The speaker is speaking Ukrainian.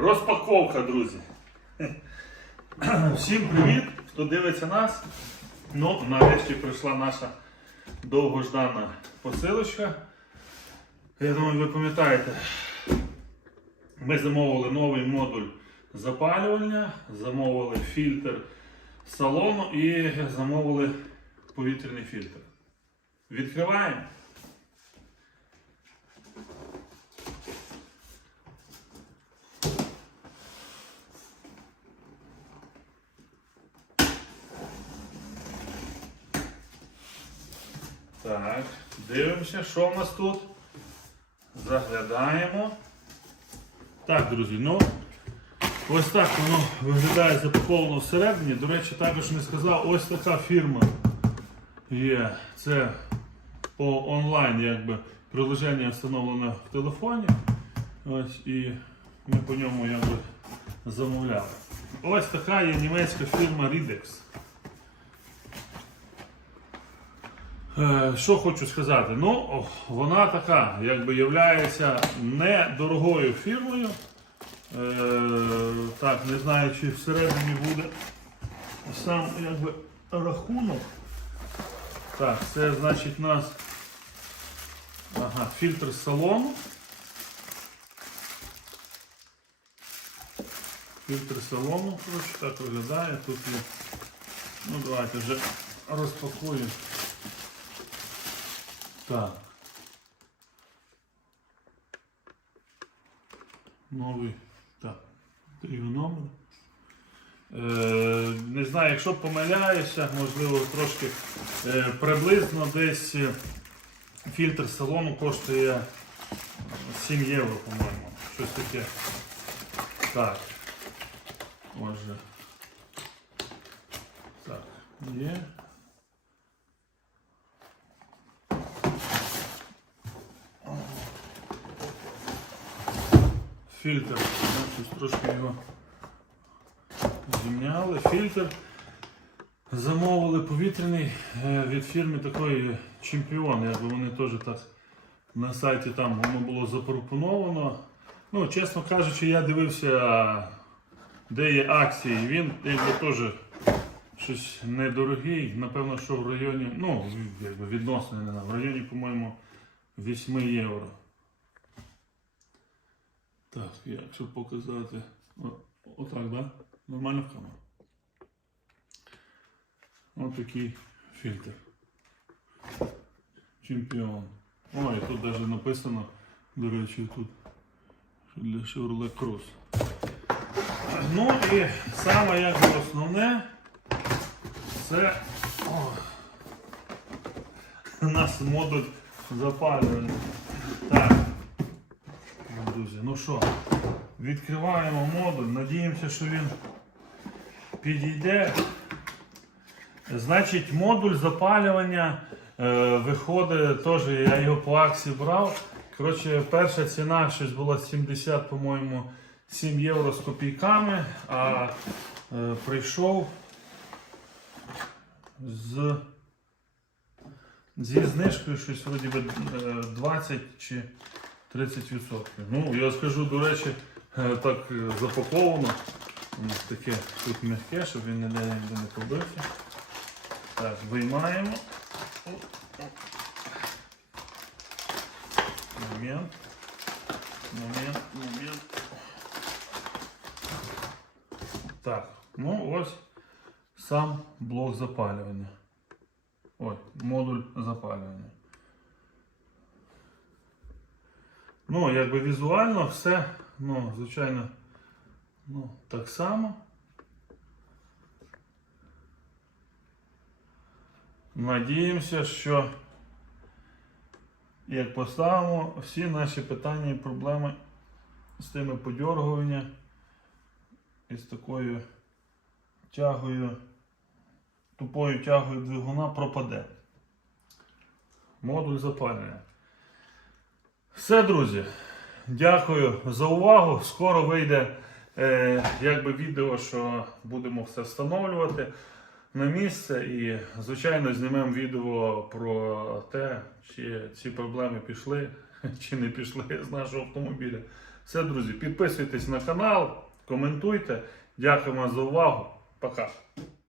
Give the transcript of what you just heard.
Розпаковка, друзі. Всім привіт, хто дивиться нас. Ну, нарешті прийшла наша довгождана посилочка. Я думаю, ви пам'ятаєте, ми замовили новий модуль запалювання, замовили фільтр салону і замовили повітряний фільтр. Відкриваємо. Так, дивимося, що в нас тут. Заглядаємо. Так, друзі, ну ось так воно виглядає запаковано всередині. До речі, також не сказав, ось така фірма є. Це по онлайн, якби приложення встановлено в телефоні. Ось і ми по ньому якби замовляли. Ось така є німецька фірма Ridex. Е, Що хочу сказати? Ну, вона така, якби являється недорогою фірмою. Е, так, не знаю, чи всередині буде сам якби рахунок. Так, це значить у нас ага, фільтр салону. Фільтр салону, коротше, так виглядає. Тут є. Ну давайте вже розпакуємо. Так. Новий. Так. Номер. Е, не знаю, якщо помиляюся, можливо, трошки е, приблизно десь е, фільтр салону коштує 7 євро, по-моєму. Щось таке. Так. Отже. Так, є. Фільтр. Трошки його зімняли. Фільтр. Замовили повітряний е, від фірми такої чемпіон. Якби вони теж так на сайті там воно було запропоновано. Ну, чесно кажучи, я дивився, де є акції. Він якби теж щось недорогий. Напевно, що в районі, ну, якби відносно в районі, по-моєму, 8 євро. Так, якщо показати. Отак, да? Нормально в камеру. Ось такий фільтр. Чемпіон. Ой, тут навіть написано, до речі, тут для Chevrolet Cruze. Ну і саме як основне, це о, у нас модуль запалювання. Так. Друзі, ну що, відкриваємо модуль, надіємося, що він підійде. Значить, модуль запалювання е, виходить, теж я його по акції брав. Коротше, перша ціна щось була 70, по-моєму, 7 євро з копійками, а е, прийшов з, зі знижкою щось вроді би е, 20 чи 30%. Ну, я скажу, до речі, е, так е, запаковано. Ось таке тут м'яке, щоб він ніде не побився. Так, виймаємо. Момент. Момент, момент. Так, ну ось сам блок запалювання. Ой, модуль запалювання. Ну, якби візуально все, ну, звичайно, ну, так само. Надіємося, що як поставимо всі наші питання і проблеми з тими подьоргування і з такою тягою, тупою тягою двигуна пропаде. Модуль запалює. Все, друзі. Дякую за увагу. Скоро вийде е, якби відео, що будемо все встановлювати. на місце і, звичайно, знімемо відео про те, чи ці проблеми пішли, чи не пішли з нашого автомобіля. Все, друзі, підписуйтесь на канал, коментуйте. Дякуємо за увагу. Пока.